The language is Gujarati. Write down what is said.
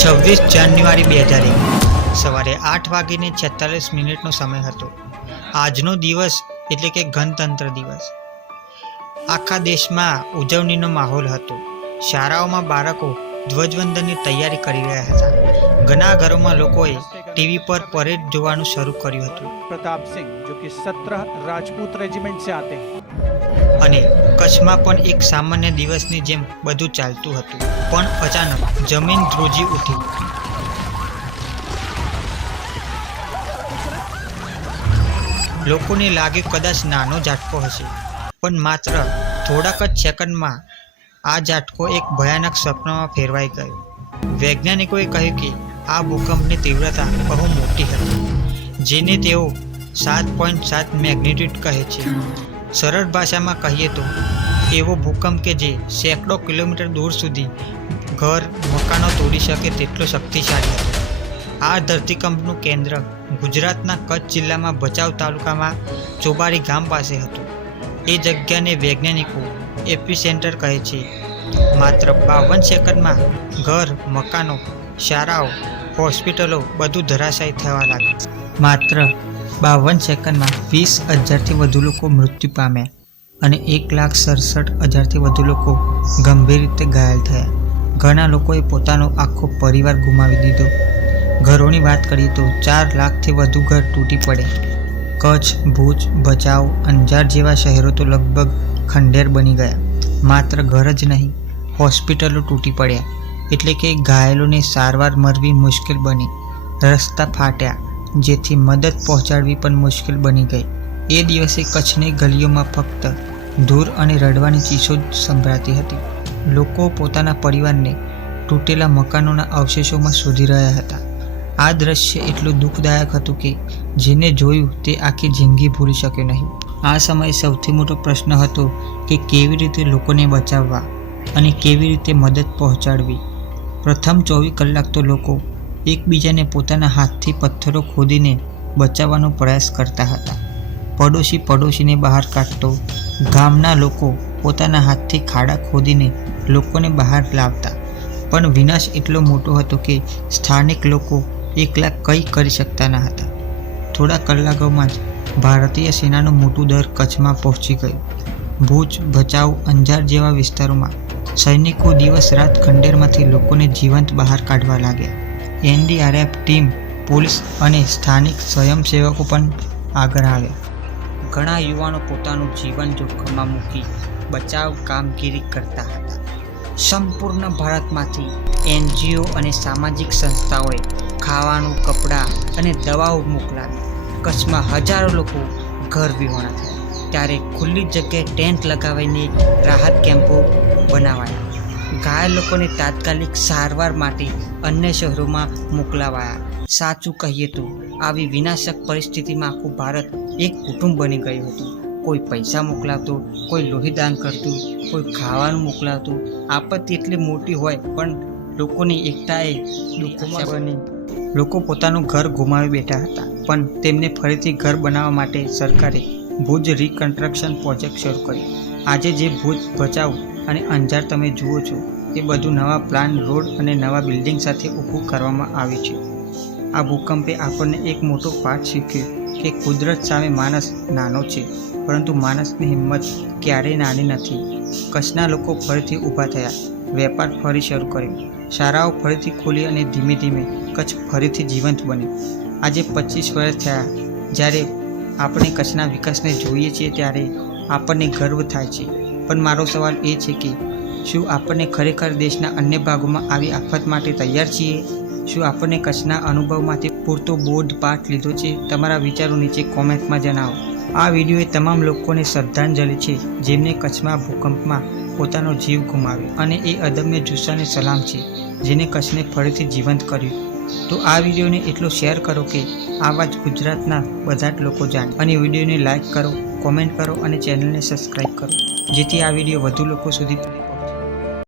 છવ્વીસ જાન્યુઆરી બે હજાર એક. સવારે આઠ વાગીને છેતાલીસ મિનિટનો સમય હતો. આજનો દિવસ એટલે કે ગણતંત્ર દિવસ. આખા દેશમાં ઉજવણીનો માહોલ હતો. શાળાઓમાં બાળકો ધ્વજવંદનની તૈયારી કરી રહ્યા હતા. ઘણા ઘરોમાં લોકોએ ટીવી પર પરેડ જોવાનું શરૂ કર્યું હતું. પ્રતાપસિંહ જો કે સત્ર રાજપૂત રેજિમેન્ટ સે આતે અને કચ્છમાં પણ એક સામાન્ય દિવસની જેમ બધું ચાલતું હતું. પણ અચાનક જમીન ધ્રુજી ઉઠી. લોકોને લાગે કદાચ નાનો ઝાટકો હશે. પણ માત્ર થોડાક જ સેકન્ડમાં આ ઝાટકો એક ભયાનક સપનામાં ફેરવાઈ ગયો. વૈજ્ઞાનિકોએ કહ્યું કે આ ભૂકંપની તીવ્રતા બહુ મોટી હતી, જેને તેઓ સાત પોઈન્ટ સાત મેગ્નિટ્યુડ કહે છે. સરળ ભાષામાં કહીએ તો, એવો ભૂકંપ કે જે સેંકડો કિલોમીટર દૂર સુધી ઘર, મકાનો તોડી શકે તેટલો શક્તિશાળી હતો. આ ધરતીકંપનું કેન્દ્ર ગુજરાતના કચ્છ જિલ્લામાં ભચાઉ તાલુકામાં ચોબારી ગામ પાસે હતું. એ જગ્યાને વૈજ્ઞાનિકો એપી સેન્ટર કહે છે. માત્ર બાવન સેકન્ડમાં ઘર, મકાનો, શાળાઓ, હોસ્પિટલો બધું ધરાશાયી થવા લાગ્યું. માત્ર બાવન સેકન્ડમાં વીસ હજારથી વધુ લોકો મૃત્યુ પામ્યા અને એક લાખ સડસઠ હજારથી વધુ લોકો ગંભીર રીતે ઘાયલ થયા. ઘણા લોકોએ પોતાનો આખો પરિવાર ગુમાવી દીધો. ઘરોની વાત કરીએ તો ચાર લાખથી વધુ ઘર તૂટી પડે. કચ્છ, ભુજ, ભચાઉ, અંજાર જેવા શહેરો તો લગભગ ખંડેર બની ગયા. માત્ર ઘર જ નહીં, હોસ્પિટલો તૂટી પડ્યા. એટલે કે ઘાયલોને સારવાર મળવી મુશ્કેલ બની. રસ્તા ફાટ્યા. જેથી મદદ પહોંચાડવી પણ મુશ્કેલ બની ગઈ. એ દિવસે કચ્છની ગલીઓમાં ફક્ત ધૂર અને રડવાની ચીસો જ સંભળાતી હતી. લોકો પોતાના પરિવારને તૂટેલા મકાનોના અવશેષોમાં શોધી રહ્યા હતા. આ દ્રશ્ય એટલું દુઃખદાયક હતું કે જેને જોયું તે આખી જિંદગી ભૂલી શક્યો નહીં. આ સમયે સૌથી મોટો પ્રશ્ન હતો કે કેવી રીતે લોકોને બચાવવા અને કેવી રીતે મદદ પહોંચાડવી. પ્રથમ ચોવીસ કલાક તો લોકો એકબીજાને પોતાના હાથથી પથ્થરો ખોદીને બચાવવાનો પ્રયાસ કરતા હતા. પડોશી પડોશીને બહાર કાઢતો, ગામના લોકો પોતાના હાથથી ખાડા ખોદીને લોકોને બહાર લાવતા. પણ વિનાશ એટલો મોટો હતો કે સ્થાનિક લોકો એકલા કંઈ કરી શકતા ન હતા. થોડા કલાકોમાં જ ભારતીય સેનાનું મોટું દર કચ્છમાં પહોંચી ગયું. ભુજ, ભચાઉ, અંજાર જેવા વિસ્તારોમાં સૈનિકો દિવસ રાત ખંડેરમાંથી લોકોને જીવંત બહાર કાઢવા લાગ્યા. એનડીઆરએફ ટીમ પોલીસ અને સ્થાનિક સ્વયંસેવકો પણ આગળ આવ્યા. ઘણા યુવાનો પોતાનું જીવન જોખમમાં મૂકી બચાવ કામગીરી કરતા હતા. સંપૂર્ણ ભારતમાંથી એનજીઓ અને સામાજિક સંસ્થાઓએ ખાવાનું, કપડાં અને દવાઓ મોકલાવી કચ્છમાં હજારો લોકો ઘર વિહોણા થયા. ત્યારે ખુલ્લી જગ્યાએ ટેન્ટ લગાવીને રાહત કેમ્પો બનાવાયા. ઘાયલ લોકોને તાત્કાલિક સારવાર માટે અન્ય શહેરોમાં મોકલાવાયા. સાચું કહીએ તો આવી વિનાશક પરિસ્થિતિમાં આખું ભારત એક કુટુંબ બની ગયું હતું. કોઈ પૈસા મોકલાવતું કોઈ લોહીદાન કરતું કોઈ ખાવાનું મોકલાવતું. આપત્તિ એટલી મોટી હોય પણ લોકોની એકતાએ દુઃખમાં બની. લોકો પોતાનું ઘર ગુમાવી બેઠા હતા પણ તેમને ફરીથી ઘર બનાવવા માટે સરકારે ભુજ રિકન્સ્ટ્રક્શન પ્રોજેક્ટ શરૂ કર્યો. આજે જે ભૂત બચાવ અને અંજાર તમે જુઓ છો, એ બધું નવા પ્લાન, રોડ અને નવા બિલ્ડિંગ સાથે ઊભું કરવામાં આવ્યું છે. આ ભૂકંપે આપણને એક મોટો પાઠ શીખ્યો કે કુદરત સામે માણસ નાનો છે, પરંતુ માણસની હિંમત ક્યારેય નાની નથી. કચ્છના લોકો ફરીથી ઊભા થયા, વેપાર ફરી શરૂ કર્યો. શાળાઓ ફરીથી ખોલી અને ધીમે ધીમે કચ્છ ફરીથી જીવંત બન્યું. આજે પચીસ વર્ષ થયા, જ્યારે આપણે કચ્છના વિકાસને જોઈએ છીએ ત્યારે આપણને ગર્વ થાય છે. પણ મારો સવાલ એ છે કે, શું આપણને ખરેખર દેશના અન્ય ભાગોમાં આવી આફત માટે તૈયાર છીએ? શું આપણને કચ્છના અનુભવમાંથી પૂરતો બોધ પાઠ લીધો છે? તમારા વિચારો નીચે કોમેન્ટમાં જણાવો. આ વીડિયો એ તમામ લોકોને શ્રદ્ધાંજલિ છે, જેમને કચ્છમાં ભૂકંપમાં પોતાનો જીવ ગુમાવ્યો અને એ અદમ્ય જુસ્સાને સલામ છે, જેને કચ્છને ફરીથી જીવંત કર્યું. તો આ વિડીયોને એટલો શેર કરો કે આવા જ ગુજરાતના બધા જ લોકો જાણે. અને વિડીયોને લાઇક કરો કોમેન્ટ કરો અને ચેનલને સબસ્ક્રાઈબ કરો જેથી આ વીડિયો વધુ લોકો સુધી